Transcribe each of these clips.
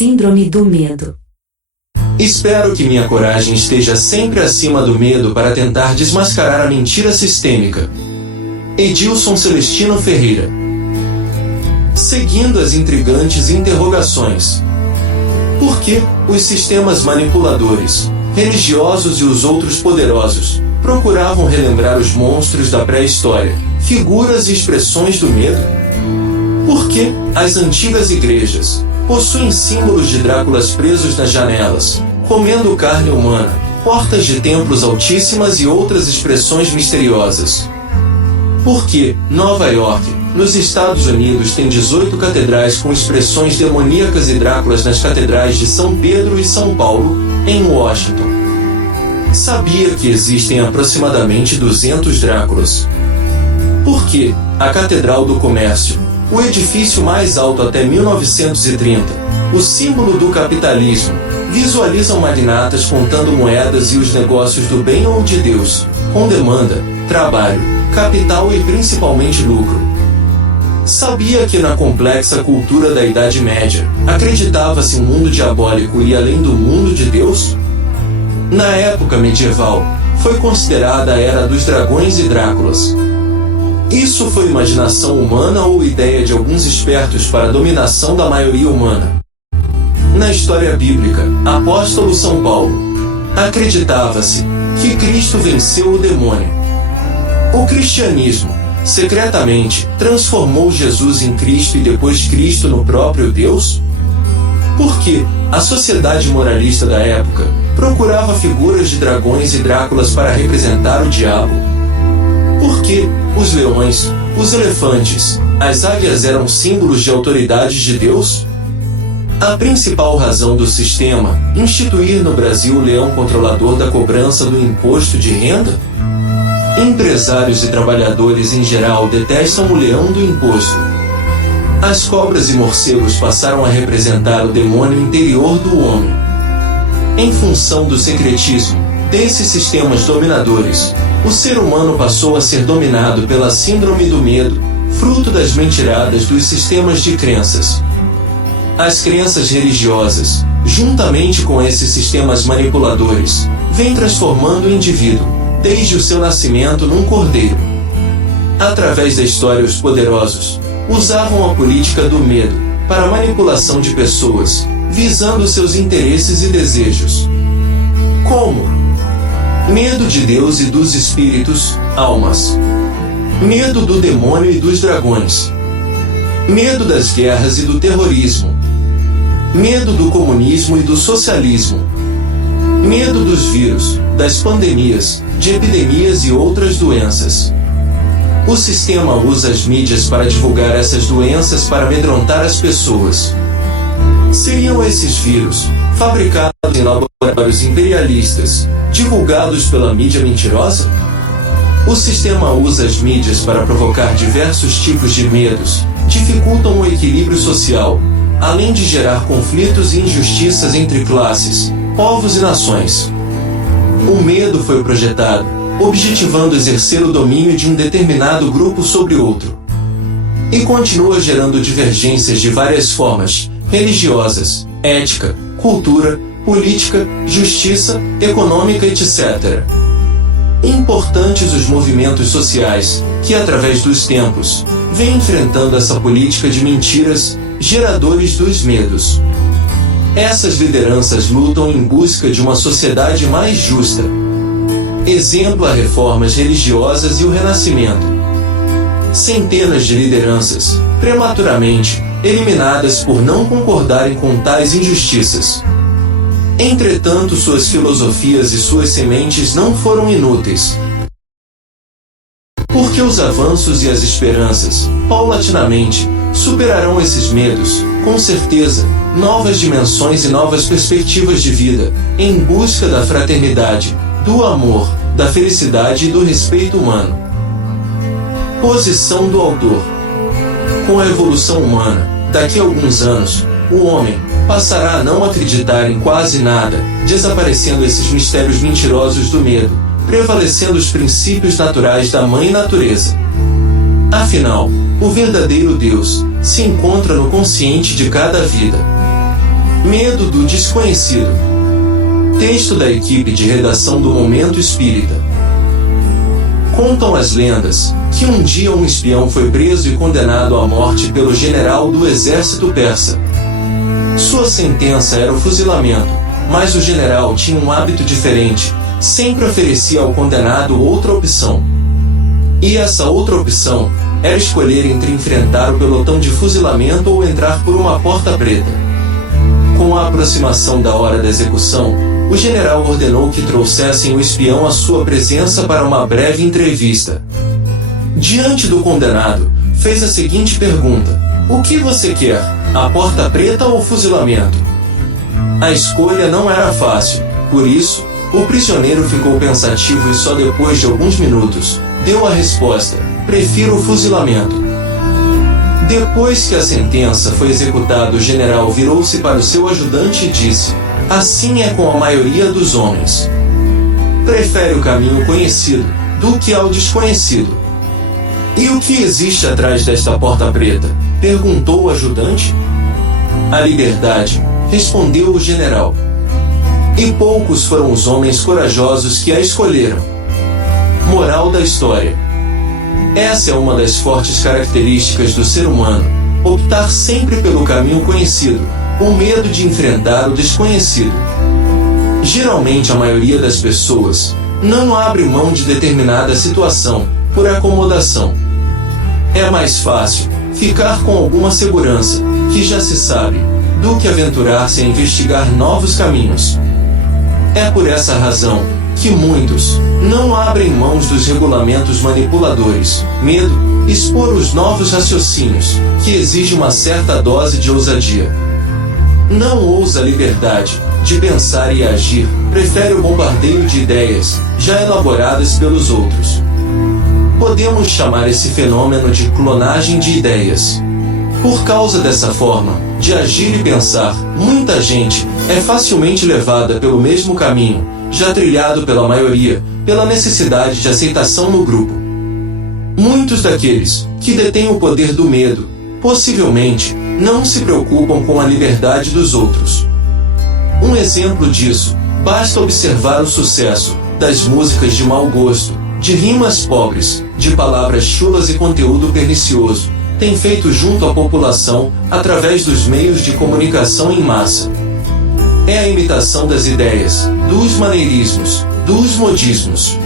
Síndrome do medo. Espero que minha coragem esteja sempre acima do medo para tentar desmascarar a mentira sistêmica. Edilson Celestino Ferreira. Seguindo as intrigantes interrogações. Por que os sistemas manipuladores, religiosos e os outros poderosos procuravam relembrar os monstros da pré-história, figuras e expressões do medo? Por que as antigas igrejas possuem símbolos de Dráculas presos nas janelas, comendo carne humana, portas de templos altíssimas e outras expressões misteriosas? Por que Nova York, nos Estados Unidos, tem 18 catedrais com expressões demoníacas e Dráculas nas catedrais de São Pedro e São Paulo, em Washington? Sabia que existem aproximadamente 200 Dráculas? Por que a Catedral do Comércio, o edifício mais alto até 1930, o símbolo do capitalismo, visualizam magnatas contando moedas e os negócios do bem ou de Deus, com demanda, trabalho, capital e principalmente lucro? Sabia que na complexa cultura da Idade Média, acreditava-se um mundo diabólico e além do mundo de Deus? Na época medieval, foi considerada a Era dos Dragões e Dráculas. Isso foi imaginação humana ou ideia de alguns espertos para a dominação da maioria humana? Na história bíblica, apóstolo São Paulo, acreditava-se que Cristo venceu o demônio. O cristianismo, secretamente, transformou Jesus em Cristo e depois Cristo no próprio Deus? Por que a sociedade moralista da época procurava figuras de dragões e Dráculas para representar o diabo? Por que os leões, os elefantes, as águias eram símbolos de autoridades de Deus? A principal razão do sistema instituir no Brasil o leão controlador da cobrança do imposto de renda? Empresários e trabalhadores em geral detestam o leão do imposto. As cobras e morcegos passaram a representar o demônio interior do homem. Em função do secretismo desses sistemas dominadores, o ser humano passou a ser dominado pela síndrome do medo, fruto das mentiradas dos sistemas de crenças. As crenças religiosas, juntamente com esses sistemas manipuladores, vêm transformando o indivíduo, desde o seu nascimento, num cordeiro. Através da história, os poderosos usavam a política do medo para a manipulação de pessoas, visando seus interesses e desejos. Como? Medo de Deus e dos espíritos, almas. Medo do demônio e dos dragões. Medo das guerras e do terrorismo. Medo do comunismo e do socialismo. Medo dos vírus, das pandemias, de epidemias e outras doenças. O sistema usa as mídias para divulgar essas doenças para amedrontar as pessoas. Seriam esses vírus, fabricados em laboratórios imperialistas, divulgados pela mídia mentirosa? O sistema usa as mídias para provocar diversos tipos de medos, dificultam o equilíbrio social, além de gerar conflitos e injustiças entre classes, povos e nações. O medo foi projetado, objetivando exercer o domínio de um determinado grupo sobre outro. E continua gerando divergências de várias formas, religiosas, ética, cultura, política, justiça, econômica, etc. Importantes os movimentos sociais, que através dos tempos, vêm enfrentando essa política de mentiras, geradores dos medos. Essas lideranças lutam em busca de uma sociedade mais justa. Exemplo a reformas religiosas e o renascimento. Centenas de lideranças, prematuramente, eliminadas por não concordarem com tais injustiças. Entretanto, suas filosofias e suas sementes não foram inúteis. Porque os avanços e as esperanças, paulatinamente, superarão esses medos, com certeza, novas dimensões e novas perspectivas de vida, em busca da fraternidade, do amor, da felicidade e do respeito humano. Posição do autor. Com a evolução humana, daqui a alguns anos, o homem passará a não acreditar em quase nada, desaparecendo esses mistérios mentirosos do medo, prevalecendo os princípios naturais da Mãe Natureza. Afinal, o verdadeiro Deus se encontra no consciente de cada vida. Medo do desconhecido. Texto da equipe de redação do Momento Espírita. Contam as lendas que um dia um espião foi preso e condenado à morte pelo general do exército persa. Sua sentença era o fuzilamento, mas o general tinha um hábito diferente, sempre oferecia ao condenado outra opção. E essa outra opção era escolher entre enfrentar o pelotão de fuzilamento ou entrar por uma porta preta. Com a aproximação da hora da execução, o general ordenou que trouxessem o espião à sua presença para uma breve entrevista. Diante do condenado, fez a seguinte pergunta: "O que você quer, a porta preta ou o fuzilamento?" A escolha não era fácil, por isso, o prisioneiro ficou pensativo e só depois de alguns minutos, deu a resposta: "Prefiro o fuzilamento." Depois que a sentença foi executada, o general virou-se para o seu ajudante e disse: "Assim é com a maioria dos homens. Prefere o caminho conhecido do que ao desconhecido." "E o que existe atrás desta porta preta?" perguntou o ajudante. "A liberdade", respondeu o general. "E poucos foram os homens corajosos que a escolheram." Moral da história. Essa é uma das fortes características do ser humano: optar sempre pelo caminho conhecido, com medo de enfrentar o desconhecido. Geralmente a maioria das pessoas não abre mão de determinada situação por acomodação. É mais fácil ficar com alguma segurança, que já se sabe, do que aventurar-se a investigar novos caminhos. É por essa razão que muitos não abrem mãos dos regulamentos manipuladores, medo, expor os novos raciocínios, que exige uma certa dose de ousadia. Não ousa a liberdade de pensar e agir, prefere o bombardeio de ideias, já elaboradas pelos outros. Podemos chamar esse fenômeno de clonagem de ideias. Por causa dessa forma de agir e pensar, muita gente é facilmente levada pelo mesmo caminho, já trilhado pela maioria, pela necessidade de aceitação no grupo. Muitos daqueles que detêm o poder do medo, possivelmente, não se preocupam com a liberdade dos outros. Um exemplo disso, basta observar o sucesso das músicas de mau gosto, de rimas pobres, de palavras chulas e conteúdo pernicioso, tem feito junto à população através dos meios de comunicação em massa. É a imitação das ideias, dos maneirismos, dos modismos.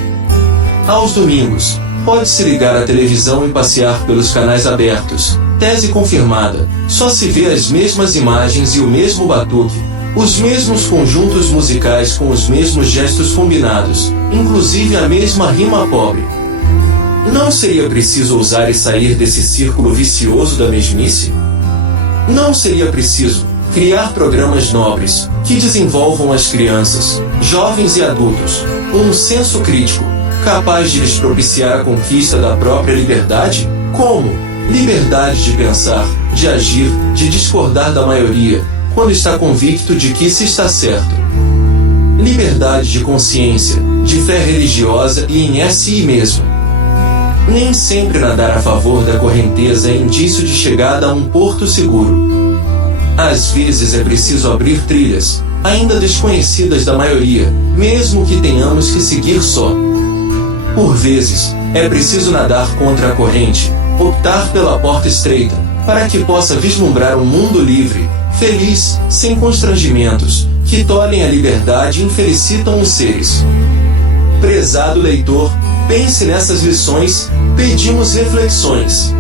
Aos domingos, pode-se ligar à televisão e passear pelos canais abertos. Tese confirmada, só se vê as mesmas imagens e o mesmo batuque, os mesmos conjuntos musicais com os mesmos gestos combinados, inclusive a mesma rima pobre. Não seria preciso ousar e sair desse círculo vicioso da mesmice? Não seria preciso criar programas nobres que desenvolvam as crianças, jovens e adultos um senso crítico, capaz de lhes propiciar a conquista da própria liberdade? Como? Liberdade de pensar, de agir, de discordar da maioria, quando está convicto de que se está certo. Liberdade de consciência, de fé religiosa e em si mesmo. Nem sempre nadar a favor da correnteza é indício de chegada a um porto seguro. Às vezes é preciso abrir trilhas, ainda desconhecidas da maioria, mesmo que tenhamos que seguir só. Por vezes, é preciso nadar contra a corrente, optar pela porta estreita, para que possa vislumbrar um mundo livre, feliz, sem constrangimentos, que tolhem a liberdade e infelicitam os seres. Prezado leitor, pense nessas lições, pedimos reflexões.